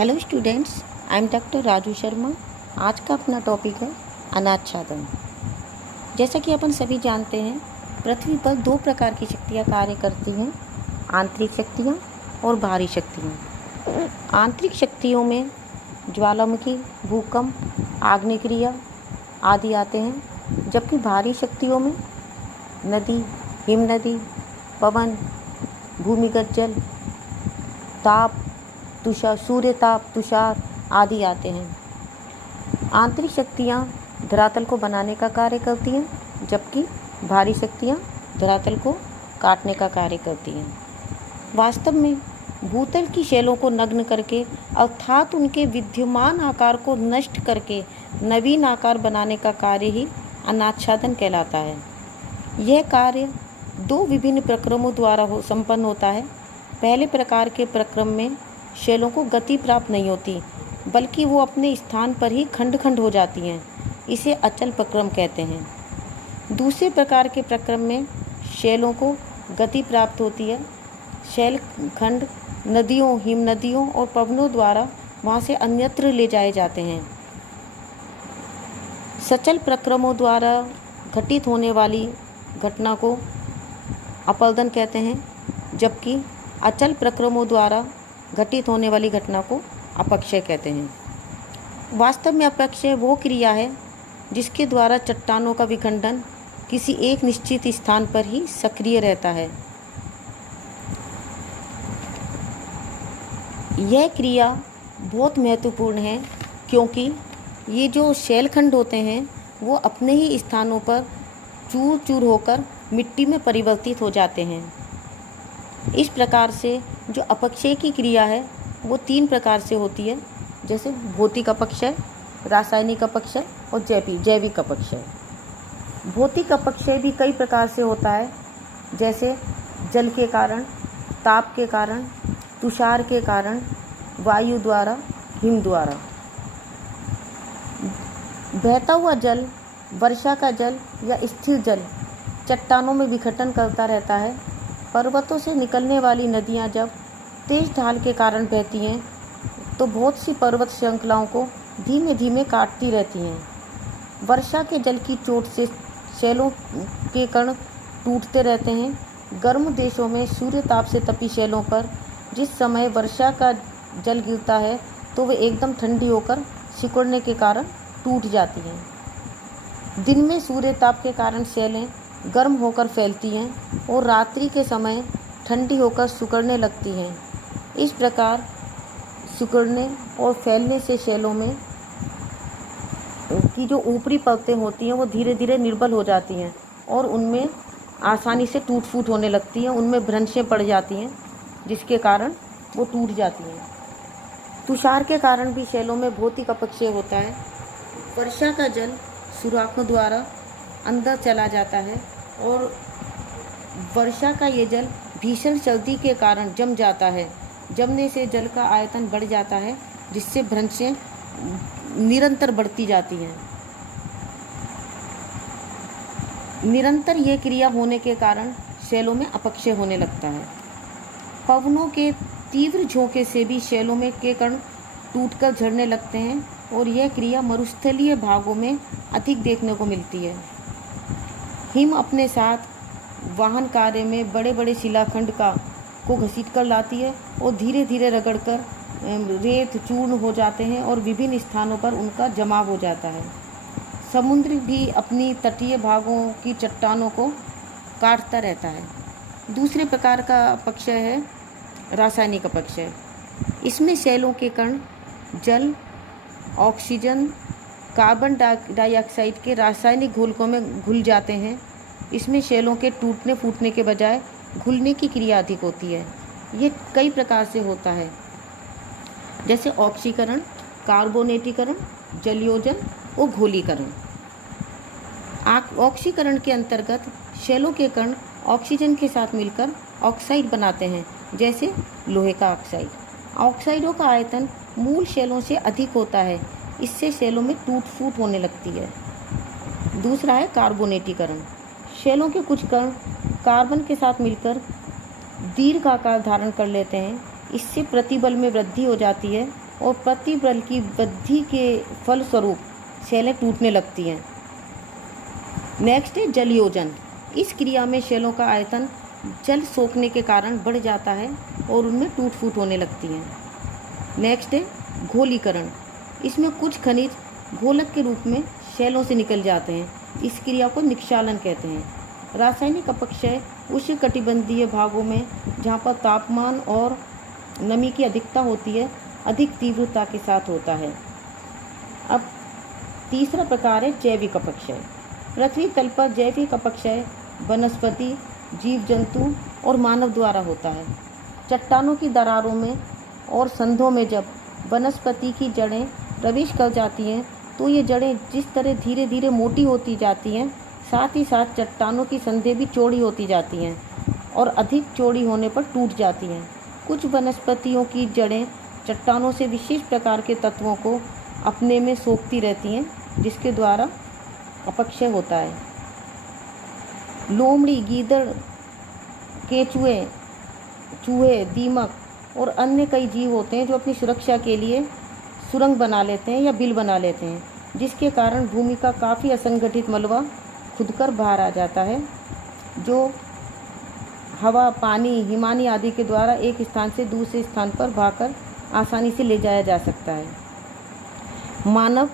Hello students, I am doctor Raju Sharma. आज का अपना टॉपिक है अनाच्छादन। जैसा कि अपन सभी जानते हैं, पृथ्वी पर दो प्रकार की शक्तियाँ कार्य करती हैं, आंतरिक शक्तियाँ और बाहरी शक्तियाँ। आंतरिक शक्तियों में ज्वालामुखी, भूकंप, आग्नेयक्रिया आदि आते हैं, जबकि बाहरी शक्तियों में नदी, हिमनदी, पवन, भूमिगत जल, ताप, तुषार, सूर्य ताप, तुषार आदि आते हैं। आंतरिक शक्तियाँ धरातल को बनाने का कार्य करती हैं, जबकि बाहरी शक्तियाँ धरातल को काटने का कार्य करती हैं। वास्तव में भूतल की शैलों को नग्न करके अर्थात उनके विद्यमान आकार को नष्ट करके नवीन आकार बनाने का कार्य ही अनाच्छादन कहलाता है। यह कार्य दो विभिन्न प्रक्रमों द्वारा संपन्न होता है। पहले प्रकार के प्रक्रम में शैलों को गति प्राप्त नहीं होती, बल्कि वो अपने स्थान पर ही खंड खंड हो जाती हैं। इसे अचल प्रक्रम कहते हैं। दूसरे प्रकार के प्रक्रम में शैलों को गति प्राप्त होती है। शैल खंड नदियों, हिमनदियों और पवनों द्वारा वहाँ से अन्यत्र ले जाए जाते हैं। सचल प्रक्रमों द्वारा घटित होने वाली घटना को अपल्दन कहते हैं, जबकि अचल प्रक्रमों द्वारा घटित होने वाली घटना को अपक्षय कहते हैं। वास्तव में अपक्षय वो क्रिया है जिसके द्वारा चट्टानों का विखंडन किसी एक निश्चित स्थान पर ही सक्रिय रहता है। यह क्रिया बहुत महत्वपूर्ण है, क्योंकि ये जो शैलखंड होते हैं वो अपने ही स्थानों पर चूर चूर होकर मिट्टी में परिवर्तित हो जाते हैं। इस प्रकार से जो अपक्षय की क्रिया है वो तीन प्रकार से होती है, जैसे भौतिक अपक्षय, रासायनिक अपक्षय और जैविक अपक्षय। भौतिक अपक्षय भी कई प्रकार से होता है, जैसे जल के कारण, ताप के कारण, तुषार के कारण, वायु द्वारा, हिम द्वारा। बहता हुआ जल, वर्षा का जल या स्थिर जल चट्टानों में विघटन करता रहता है। पर्वतों से निकलने वाली नदियाँ जब तेज ढाल के कारण बहती हैं तो बहुत सी पर्वत श्रृंखलाओं को धीमे धीमे काटती रहती हैं। वर्षा के जल की चोट से शैलों के कण टूटते रहते हैं। गर्म देशों में सूर्य ताप से तपी शैलों पर जिस समय वर्षा का जल गिरता है तो वे एकदम ठंडी होकर सिकुड़ने के कारण टूट जाती हैं। दिन में सूर्य ताप के कारण शैलें गर्म होकर फैलती हैं और रात्रि के समय ठंडी होकर सिकुड़ने लगती हैं। इस प्रकार सिकुड़ने और फैलने से शैलों में की जो ऊपरी परतें होती हैं वो धीरे धीरे निर्बल हो जाती हैं और उनमें आसानी से टूट फूट होने लगती हैं। उनमें भ्रंशें पड़ जाती हैं, जिसके कारण वो टूट जाती हैं। तुषार के कारण भी शैलों में भौतिक अपक्षय होता है। वर्षा का जल सुराखों द्वारा अंदर चला जाता है और वर्षा का ये जल भीषण सर्दी के कारण जम जाता है। जमने से जल का आयतन बढ़ जाता है, जिससे भ्रंशें निरंतर बढ़ती जाती हैं। निरंतर ये क्रिया होने के कारण शैलों में अपक्षय होने लगता है। पवनों के तीव्र झोंके से भी शैलों में के कण टूटकर झड़ने लगते हैं और यह क्रिया मरुस्थलीय भागों में अधिक देखने को मिलती है। हिम अपने साथ वाहन कार्य में बड़े बड़े शिलाखंड को घसीट कर लाती है और धीरे धीरे रगड़कर रेत चूर्ण हो जाते हैं और विभिन्न स्थानों पर उनका जमाव हो जाता है। समुद्र भी अपनी तटीय भागों की चट्टानों को काटता रहता है। दूसरे प्रकार का अपक्षय है रासायनिक अपक्षय। इसमें शैलों के कण जल, ऑक्सीजन, कार्बन डाइऑक्साइड के रासायनिक घोलकों में घुल जाते हैं। इसमें शैलों के टूटने फूटने के बजाय घुलने की क्रिया अधिक होती है। ये कई प्रकार से होता है, जैसे ऑक्सीकरण, कार्बोनेटीकरण, जलयोजन और घोलीकरण। ऑक्सीकरण के अंतर्गत शैलों के कण ऑक्सीजन के साथ मिलकर ऑक्साइड बनाते हैं, जैसे लोहे का ऑक्साइड। ऑक्साइडों का आयतन मूल शैलों से अधिक होता है, इससे शैलों में टूट फूट होने लगती है। दूसरा है कार्बोनेटीकरण। शैलों के कुछ कण कार्बन के साथ मिलकर दीर्घ आकार धारण कर लेते हैं। इससे प्रतिबल में वृद्धि हो जाती है और प्रतिबल की वृद्धि के फलस्वरूप शैलें टूटने लगती हैं। नेक्स्ट है जलयोजन। इस क्रिया में शैलों का आयतन जल सोखने के कारण बढ़ जाता है और उनमें टूट फूट होने लगती हैं। नेक्स्ट है घोलीकरण। इसमें कुछ खनिज घोलक के रूप में शैलों से निकल जाते हैं। इस क्रिया को निक्षालन कहते हैं। रासायनिक अपक्षय उष्णकटिबंधीय भागों में, जहाँ पर तापमान और नमी की अधिकता होती है, अधिक तीव्रता के साथ होता है। अब तीसरा प्रकार है जैविक अपक्षय। पृथ्वी तल पर जैविक अपक्षय वनस्पति, जीव जंतु और मानव द्वारा होता है। चट्टानों की दरारों में और संधों में जब वनस्पति की जड़ें प्रवेश कर जाती हैं तो ये जड़ें जिस तरह धीरे धीरे मोटी होती जाती हैं, साथ ही साथ चट्टानों की संधें भी चौड़ी होती जाती हैं और अधिक चौड़ी होने पर टूट जाती हैं। कुछ वनस्पतियों की जड़ें चट्टानों से विशेष प्रकार के तत्वों को अपने में सोखती रहती हैं, जिसके द्वारा अपक्षय होता है। लोमड़ी, गीदड़, केंचुए, चूहे, दीमक और अन्य कई जीव होते हैं जो अपनी सुरक्षा के लिए सुरंग बना लेते हैं या बिल बना लेते हैं, जिसके कारण भूमि का काफ़ी असंगठित मलबा खुदकर बाहर आ जाता है, जो हवा, पानी, हिमानी आदि के द्वारा एक स्थान से दूसरे स्थान पर बहाकर आसानी से ले जाया जा सकता है। मानव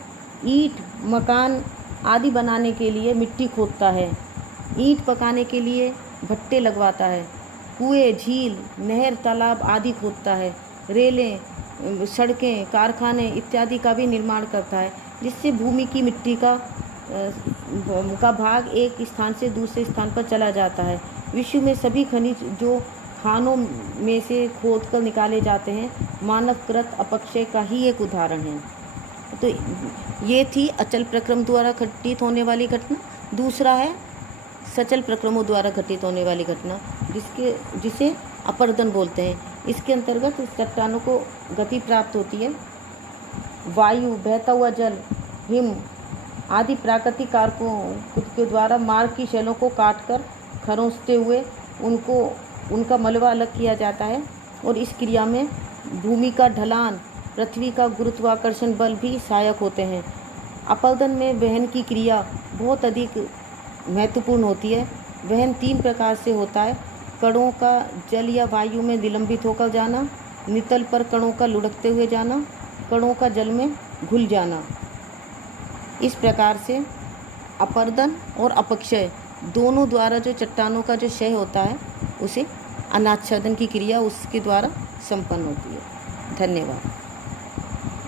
ईंट, मकान आदि बनाने के लिए मिट्टी खोदता है, ईंट पकाने के लिए भट्टे लगवाता है, कुएं, झील, नहर, तालाब आदि खोदता है, रेलें, सड़कें, कारखाने इत्यादि का भी निर्माण करता है, जिससे भूमि की मिट्टी का भाग एक स्थान से दूसरे स्थान पर चला जाता है। विश्व में सभी खनिज जो खानों में से खोद कर निकाले जाते हैं, मानवकृत अपक्षय का ही एक उदाहरण है। तो ये थी अचल प्रक्रम द्वारा घटित होने वाली घटना। दूसरा है सचल प्रक्रमों द्वारा घटित होने वाली घटना, जिसे अपर्दन बोलते हैं। इसके अंतर्गत चट्टानों को गति प्राप्त होती है। वायु, बहता हुआ जल, हिम आदि प्राकृतिक कारकों के द्वारा मार्ग की शैलों को काटकर खरोंचते हुए उनका मलबा अलग किया जाता है, और इस क्रिया में भूमि का ढलान, पृथ्वी का गुरुत्वाकर्षण बल भी सहायक होते हैं। अपरदन में वहन की क्रिया बहुत अधिक महत्वपूर्ण होती है। वहन 3 प्रकार से होता है: कणों का जल या वायु में निलंबित होकर जाना, नितल पर कणों का लुढ़कते हुए जाना, कणों का जल में घुल जाना। इस प्रकार से अपरदन और अपक्षय दोनों द्वारा जो चट्टानों का जो क्षय होता है, उसे अनाच्छादन की क्रिया उसके द्वारा संपन्न होती है। धन्यवाद।